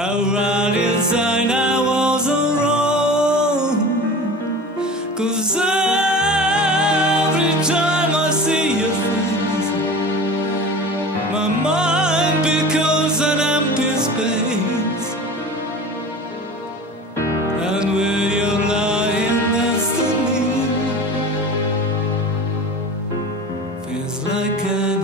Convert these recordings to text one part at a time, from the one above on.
around inside I was wrong, 'cause every time I see your face, my mind becomes an empty space, and when you're lying next to me, feels like an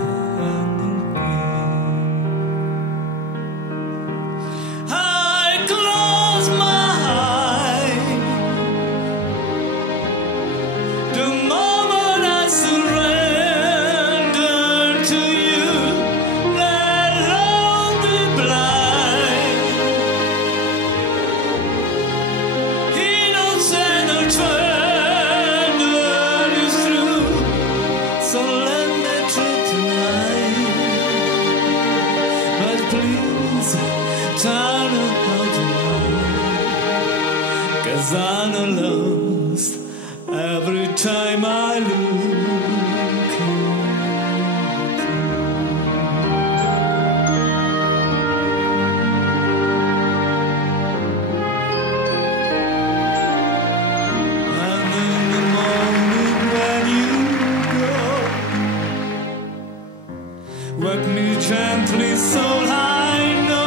I'm lost every time I look at you. And in the morning when you go, wake me gently so I know.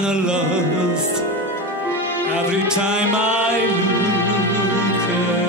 I'm lost every time I look at